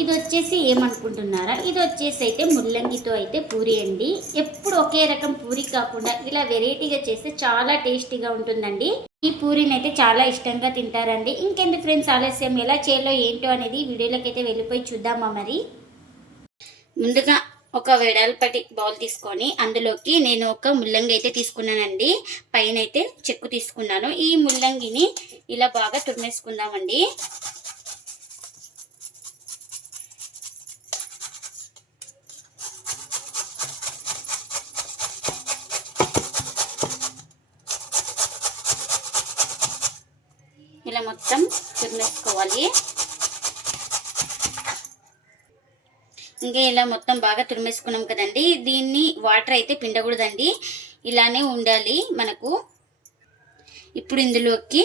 ఇది వచ్చేసి ఏమనుకుంటున్నారా? ఇది వచ్చేసి అయితే ముల్లంగితో అయితే పూరి అండి. ఎప్పుడు ఒకే రకం పూరి కాకుండా ఇలా వెరైటీగా చేస్తే చాలా టేస్టీగా ఉంటుందండి. ఈ పూరిని అయితే చాలా ఇష్టంగా తింటారండి. ఇంకెందుకు ఫ్రెండ్స్ ఆలస్యం ఎలా చేయాలో ఏంటో అనేది వీడియోలోకి అయితే వెళ్ళిపోయి చూద్దామా మరి? ముందుగా ఒక వెడల్పటి బౌల్ తీసుకొని అందులోకి నేను ఒక ముల్లంగి అయితే తీసుకున్నానండి. పైన అయితే చెక్కు తీసుకున్నాను. ఈ ముల్లంగిని ఇలా బాగా తురిమేసుకుందామండి. మొత్తం తురిమేసుకోవాలి. ఇంకా ఇలా మొత్తం బాగా తురిమేసుకున్నాం కదండి. దీన్ని వాటర్ అయితే పిండకూడదండి. ఇలానే ఉండాలి మనకు. ఇప్పుడు ఇందులోకి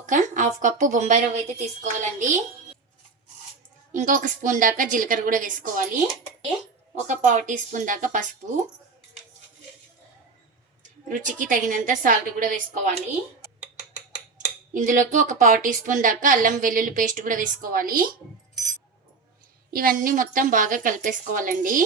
ఒక హాఫ్ కప్పు బొంబాయి రవ్వ అయితే తీసుకోవాలండి. ఇంకా ఒక స్పూన్ దాకా జీలకర్ర కూడా వేసుకోవాలి. ఒక పావు టీ స్పూన్ దాకా పసుపు. రుచికి తగినంత సాల్ట్ కూడా వేసుకోవాలి. ఇందులోకి ఒక పావు టీ స్పూన్ దాకా అల్లం వెల్లుల్లి పేస్ట్ కూడా వేసుకోవాలి. ఇవన్నీ మొత్తం బాగా కలిపేసుకోవాలండి.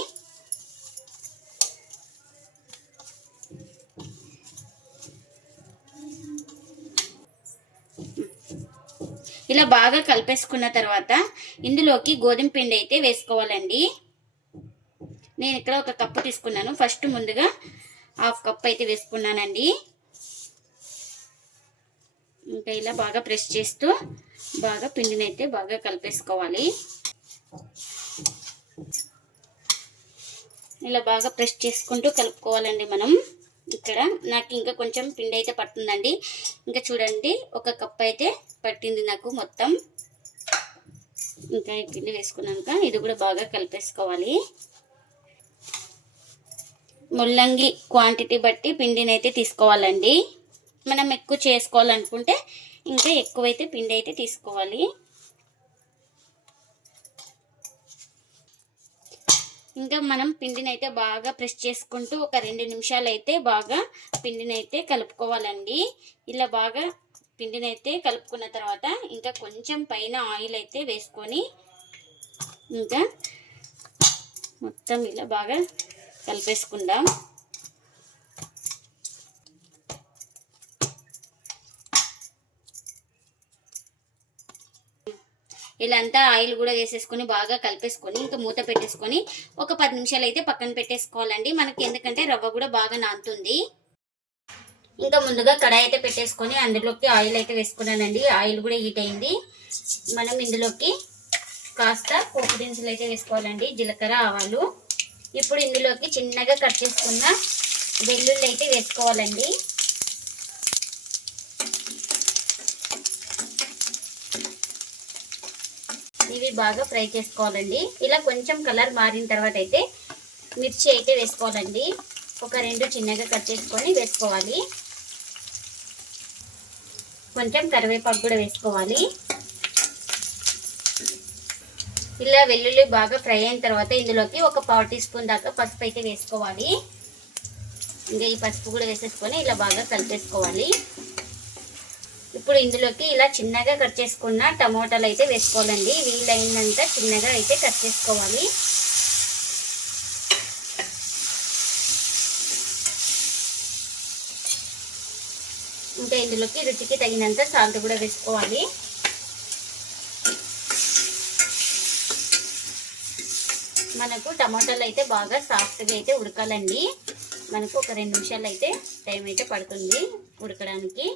ఇలా బాగా కలిపేసుకున్న తర్వాత ఇందులోకి గోధుమ పిండి అయితే వేసుకోవాలండి. నేను ఇక్కడ ఒక కప్పు తీసుకున్నాను. ఫస్ట్ ముందుగా హాఫ్ కప్ అయితే వేసుకున్నానండి. ఇంకా ఇలా బాగా ప్రెస్ చేస్తూ బాగా పిండిని అయితే బాగా కలిపేసుకోవాలి. ఇలా బాగా ప్రెస్ చేసుకుంటూ కలుపుకోవాలండి మనం. ఇక్కడ నాకు ఇంకా కొంచెం పిండి అయితే పడుతుందండి. ఇంకా చూడండి ఒక కప్ అయితే పట్టింది నాకు మొత్తం. ఇంకా ఈ పిండి వేసుకున్నాక ఇది కూడా బాగా కలిపేసుకోవాలి. ముల్లంగి క్వాంటిటీ బట్టి పిండిని అయితే తీసుకోవాలండి. మనం ఎక్కువ చేసుకోవాలనుకుంటే ఇంకా ఎక్కువైతే పిండి అయితే తీసుకోవాలి. ఇంకా మనం పిండిని అయితే బాగా ప్రెస్ చేసుకుంటూ ఒక రెండు నిమిషాలు అయితే బాగా పిండిని అయితే కలుపుకోవాలండి. ఇలా బాగా పిండిని అయితే కలుపుకున్న తర్వాత ఇంకా కొంచెం పైన ఆయిల్ అయితే వేసుకొని ఇంకా మొత్తం ఇలా బాగా కలిపేసుకుందాం. ఇలా అంతా ఆయిల్ కూడా వేసేసుకొని బాగా కలిపేసుకొని ఇంకా మూత పెట్టేసుకొని ఒక పది నిమిషాలు అయితే పక్కన పెట్టేసుకోవాలండి. మనకి ఎందుకంటే రవ్వ కూడా బాగా నానుతుంది. ఇంకా ముందుగా కడాయి అయితే పెట్టేసుకొని అందులోకి ఆయిల్ అయితే వేసుకున్నానండి. ఆయిల్ కూడా హీట్ అయింది. మనం ఇందులోకి కాస్త పోపు దినుసులు అయితే వేసుకోవాలండి. జీలకర్ర ఆవాలు. ఇప్పుడు ఇందులోకి చిన్నగా కట్ చేసుకున్న వెల్లుల్లి అయితే వేసుకోవాలండి. ఇవి బాగా ఫ్రై చేసుకోవాలండి. ఇలా కొంచెం కలర్ మారిన తర్వాత అయితే మిర్చి అయితే వేసుకోవాలండి. ఒక రెండు చిన్నగా కట్ చేసుకొని వేసుకోవాలి. కొంచెం కరివేపాకు కూడా వేసుకోవాలి. ఇలా వెల్లుల్లి బాగా ఫ్రై అయిన తర్వాత ఇందులోకి ఒక పావు టీ స్పూన్ దాకా పసుపు అయితే వేసుకోవాలి. ఇంకా ఈ పసుపు కూడా వేసేసుకొని ఇలా బాగా కలిపేసుకోవాలి. ఇప్పుడు ఇందులోకి ఇలా చిన్నగా కట్ చేసుకున్న టమోటాలు అయితే వేసుకోవాలండి. వీలైనంత చిన్నగా అయితే కట్ చేసుకోవాలి. ఇంకా ఇందులోకి రుచికి తగినంత సాల్ట్ కూడా వేసుకోవాలి. మనకు టమాటాలు అయితే బాగా సాఫ్ట్గా అయితే ఉడకాలండి. మనకు ఒక రెండు నిమిషాలు అయితే టైం అయితే పడుతుంది ఉడకడానికి.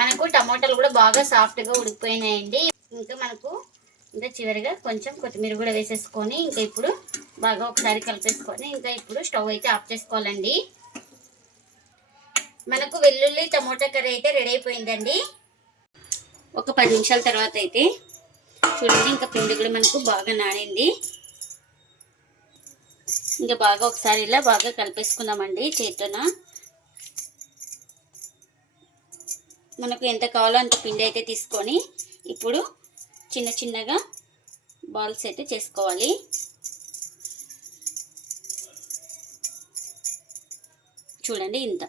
మనకు టమాటాలు కూడా బాగా సాఫ్ట్గా ఉడికిపోయినాయండి. ఇంకా మనకు ఇంకా చివరిగా కొంచెం కొత్తిమీర కూడా వేసేసుకొని ఇంకా ఇప్పుడు బాగా ఒకసారి కలిపేసుకొని ఇంకా ఇప్పుడు స్టవ్ అయితే ఆఫ్ చేసుకోవాలండి. మనకు వెల్లుల్లి టమోటా కర్రీ అయితే రెడీ అయిపోయిందండి. ఒక పది నిమిషాల తర్వాత అయితే చూడండి ఇంకా పిండి కూడా మనకు బాగా నానింది. ఇంకా బాగా ఒకసారి ఇలా బాగా కలిపేసుకుందామండి చేతిన. మనకు ఎంత కావాలో అంత పిండి అయితే తీసుకొని ఇప్పుడు చిన్న చిన్నగా బాల్స్ అయితే చేసుకోవాలి. చూడండి ఇంత.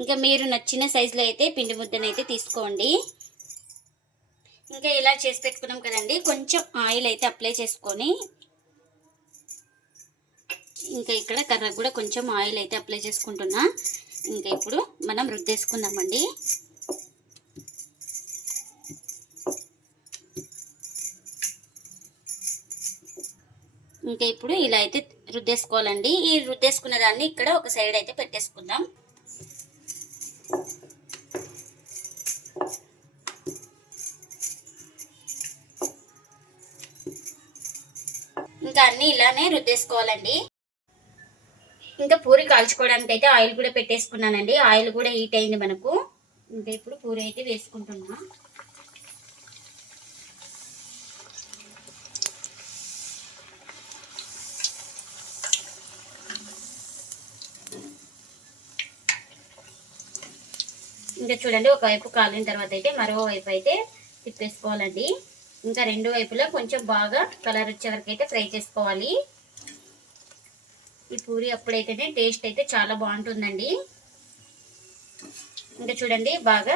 ఇంకా మీరు నచ్చిన సైజులో అయితే పిండి ముద్దనైతే తీసుకోండి. ఇంకా ఇలా చేసి పెట్టుకున్నాం కదండి. కొంచెం ఆయిల్ అయితే అప్లై చేసుకొని ఇంకా ఇక్కడ కర్రకు కూడా కొంచెం ఆయిల్ అయితే అప్లై చేసుకుంటున్నా. ఇంకా ఇప్పుడు మనం రుద్దేసుకుందామండి. ఇంకా ఇప్పుడు ఇలా అయితే రుద్దేసుకోవాలండి. ఈ రుద్దేసుకున్న దాన్ని ఇక్కడ ఒక సైడ్ అయితే పెట్టేసుకుందాం. ఇంకా అన్ని ఇలానే రుద్దేసుకోవాలండి. ఇంకా పూరి కాల్చుకోవడానికి అయితే ఆయిల్ కూడా పెట్టేసుకున్నానండి. ఆయిల్ కూడా హీట్ అయింది మనకు. ఇంకా ఇప్పుడు పూరి అయితే వేసుకుంటున్నా. ఇంకా చూడండి ఒకవైపు కాలిన తర్వాత అయితే మరోవైపు అయితే తిప్పేసుకోవాలండి. ఇంకా రెండు వైపులా కొంచెం బాగా కలర్ వచ్చే వరకు అయితే ఫ్రై చేసుకోవాలి. ఈ పూరి అప్పుడైతేనే టేస్ట్ అయితే చాలా బాగుంటుందండి. ఇంకా చూడండి బాగా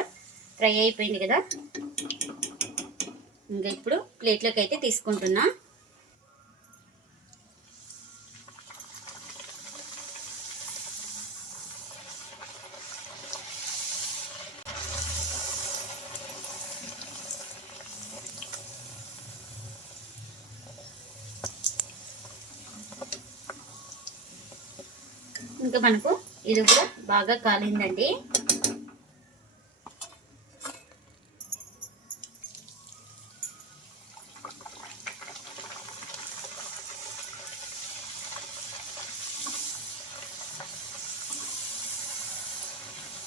ఫ్రై అయిపోయింది కదా. ఇంకా ఇప్పుడు ప్లేట్లోకి అయితే తీసుకుంటున్నా. ఇంకా మనకు ఇది కూడా బాగా కాలిందండి.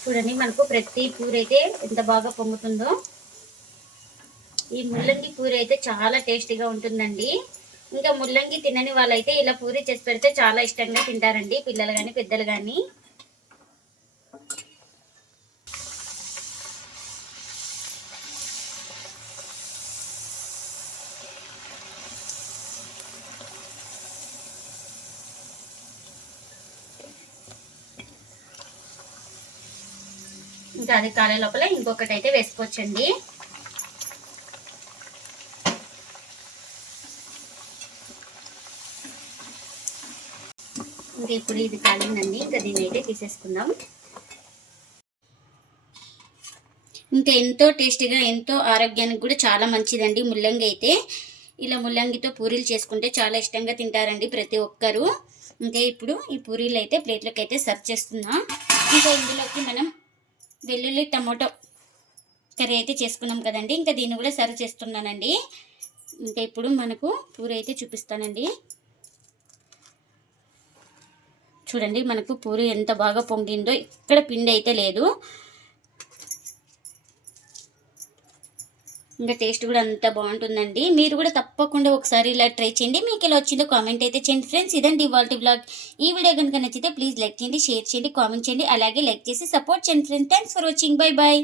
చూడండి మనకు ప్రతి పూర అయితే ఎంత బాగా పొంగుతుందో. ఈ ముల్లంగి కూర అయితే చాలా టేస్టీగా ఉంటుందండి. ఇంకా ముల్లంగి తినని వాళ్ళైతే ఇలా పూరి చేసి పెడితే చాలా ఇష్టంగా తింటారండి పిల్లలు కానీ పెద్దలు కానీ ఇంకా అది కాలే లోపల ఇంకొకటి అయితే వేసుకోవచ్చండి. ఇంకా ఇప్పుడు ఇది కాలిందండి ఇంకా దీన్ని అయితే తీసేసుకుందాం. ఇంకా ఎంతో టేస్టీగా ఎంతో ఆరోగ్యానికి కూడా చాలా మంచిదండి ముల్లంగి అయితే. ఇలా ముల్లంగితో పూరీలు చేసుకుంటే చాలా ఇష్టంగా తింటారండి ప్రతి ఒక్కరూ. ఇంకా ఇప్పుడు ఈ పూరీలు అయితే ప్లేట్లోకి అయితే సర్వ్ చేస్తున్నాం. ఇంకా ఇందులోకి మనం వెల్లుల్లి టమాటో కర్రీ అయితే చేసుకున్నాం కదండి ఇంకా దీన్ని కూడా సర్వ్ చేస్తున్నానండి. ఇంకా ఇప్పుడు మనకు పూరి అయితే చూపిస్తానండి. చూడండి మనకు పూరి ఎంత బాగా పొంగిందో ఇక్కడ పిండి అయితే లేదు. ఇంకా టేస్ట్ కూడా అంత బాగుంటుందండి. మీరు కూడా తప్పకుండా ఒకసారి ఇలా ట్రై చేయండి. మీకు ఎలా వచ్చిందో కామెంట్ అయితే చేయండి ఫ్రెండ్స్. ఇదండి ఇవాళ బ్లాగ్ ఈ వీడియో కనుక నచ్చితే ప్లీజ్ లైక్ చేయండి షేర్ చేయండి కామెంట్ చేయండి. అలాగే లైక్ చేసి సపోర్ట్ చేయండి friends. Thanks for watching bye bye